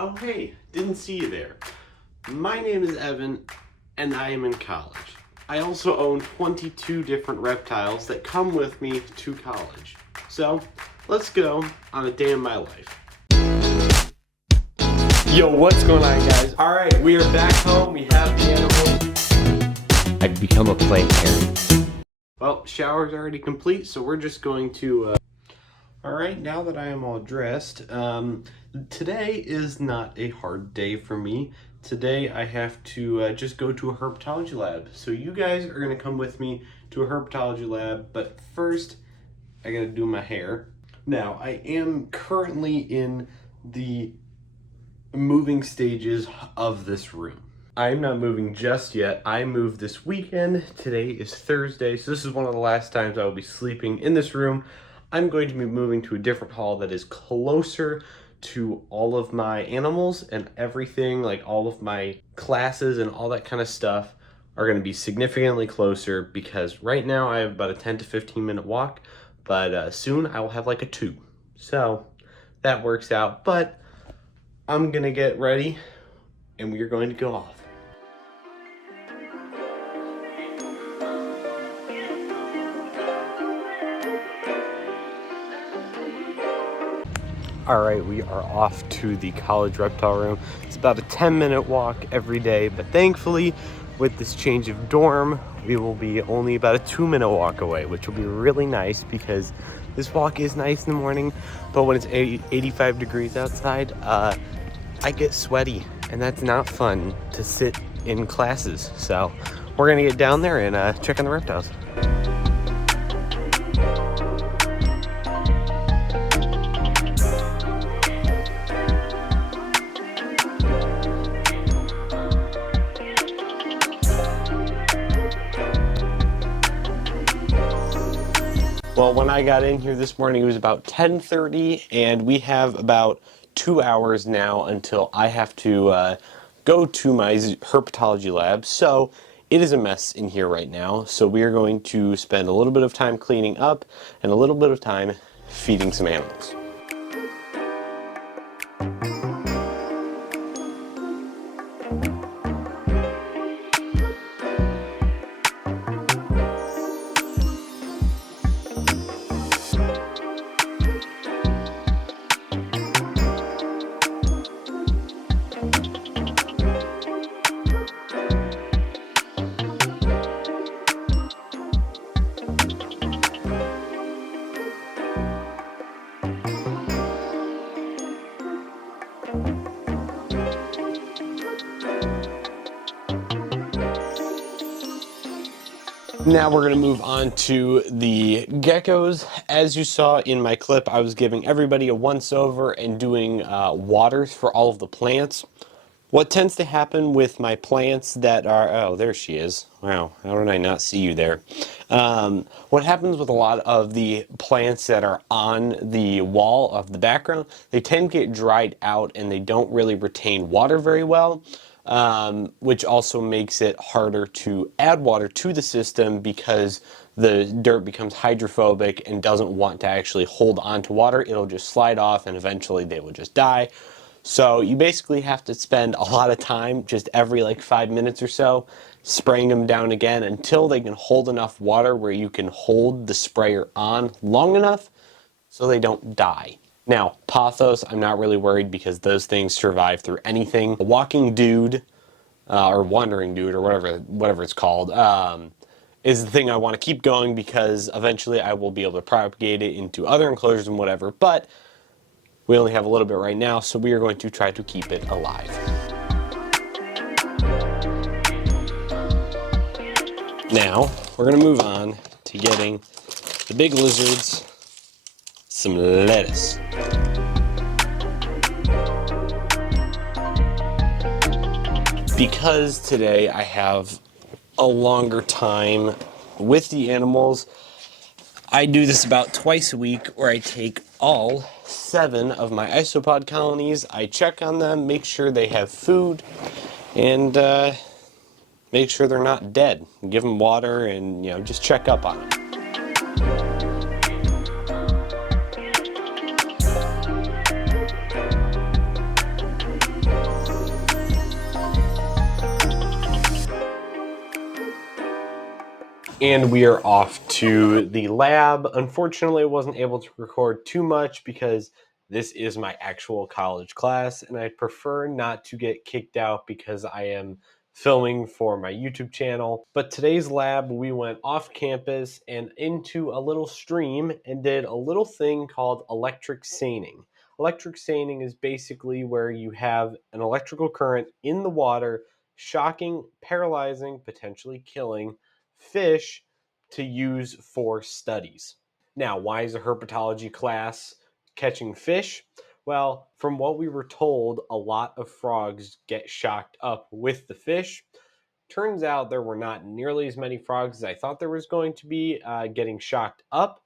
Oh hey, didn't see you there. My name is Evan, and I am in college. I also own 22 different reptiles that come with me to college. So, let's go on a day in my life. Yo, what's going on, guys? Alright, we are back home, we have the animals. I've become a planetarian. Well, shower's already complete, so we're just going to... Alright, now that I am all dressed, today is not a hard day for me. Today I have to just go to a herpetology lab. So you guys are going to come with me to a herpetology lab, but first I got to do my hair. Now, I am currently in the moving stages of this room. I'm not moving just yet. I moved this weekend. Today is Thursday, so this is one of the last times I will be sleeping in this room. I'm going to be moving to a different hall that is closer to all of my animals and everything, like all of my classes and all that kind of stuff are going to be significantly closer, because right now I have about a 10 to 15 minute walk, but soon I will have like a 2. So that works out, but I'm going to get ready and we are going to go off. Alright, we are off to the college reptile room. It's about a 10-minute walk every day, but thankfully, with this change of dorm, we will be only about a 2-minute walk away, which will be really nice because this walk is nice in the morning, but when it's 85 degrees outside, I get sweaty, and that's not fun to sit in classes. So we're gonna get down there and check on the reptiles. Well, when I got in here this morning, it was about 10:30, and we have about 2 hours now until I have to go to my herpetology lab. So it is a mess in here right now. So we are going to spend a little bit of time cleaning up and a little bit of time feeding some animals. Now we're going to move on to the geckos. As you saw in my clip, I was giving everybody a once over and doing waters for all of the plants. What tends to happen with my plants that are, oh, there she is. Wow, how did I not see you there? What happens with a lot of the plants that are on the wall of the background, they tend to get dried out and they don't really retain water very well. Which also makes it harder to add water to the system because the dirt becomes hydrophobic and doesn't want to actually hold on to water. It'll just slide off and eventually they will just die. So you basically have to spend a lot of time, just every like 5 minutes or so, spraying them down again until they can hold enough water where you can hold the sprayer on long enough so they don't die. Now, pothos, I'm not really worried because those things survive through anything. A walking dude, or wandering dude, or whatever it's called, is the thing I want to keep going because eventually I will be able to propagate it into other enclosures and whatever, but we only have a little bit right now, so we are going to try to keep it alive. Now, we're going to move on to getting the big lizards some lettuce. Because today I have a longer time with the animals, I do this about twice a week where I take all 7 of my isopod colonies, I check on them, make sure they have food, and make sure they're not dead. Give them water and, just check up on them. And we are off to the lab. Unfortunately, I wasn't able to record too much because this is my actual college class, and I'd prefer not to get kicked out because I am filming for my YouTube channel. But today's lab, we went off campus and into a little stream and did a little thing called electric seining. Electric seining is basically where you have an electrical current in the water, shocking, paralyzing, potentially killing fish to use for studies. Now, why is a herpetology class catching fish? Well, from what we were told, a lot of frogs get shocked up with the fish. Turns out there were not nearly as many frogs as I thought there was going to be getting shocked up,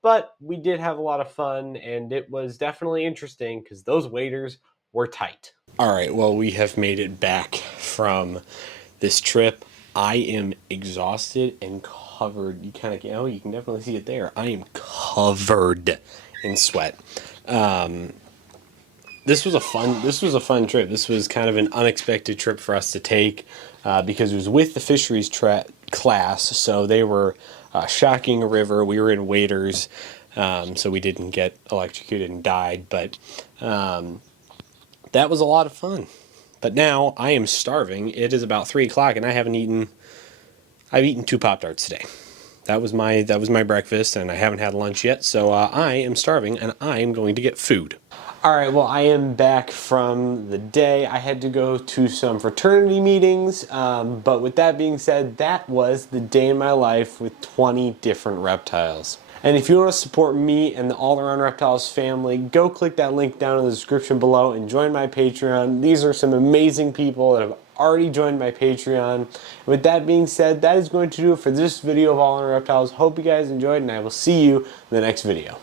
but we did have a lot of fun, and it was definitely interesting because those waders were tight. All right, well, we have made it back from this trip. I am exhausted and covered. You kind of, you can definitely see it there. I am covered in sweat. This was a fun trip. This was kind of an unexpected trip for us to take because it was with the fisheries class. So they were shocking a river. We were in waders, so we didn't get electrocuted and died. But that was a lot of fun. But now I am starving. It is about 3 o'clock, and I haven't eaten. I've eaten 2 Pop-Tarts today. That was my breakfast, and I haven't had lunch yet. So I am starving, and I am going to get food. All right, well, I am back from the day. I had to go to some fraternity meetings, but with that being said, that was the day in my life with 20 different reptiles. And if you want to support me and the All Around Reptiles family, go click that link down in the description below and join my Patreon. These are some amazing people that have already joined my Patreon. With that being said, that is going to do it for this video of All Around Reptiles. Hope you guys enjoyed, and I will see you in the next video.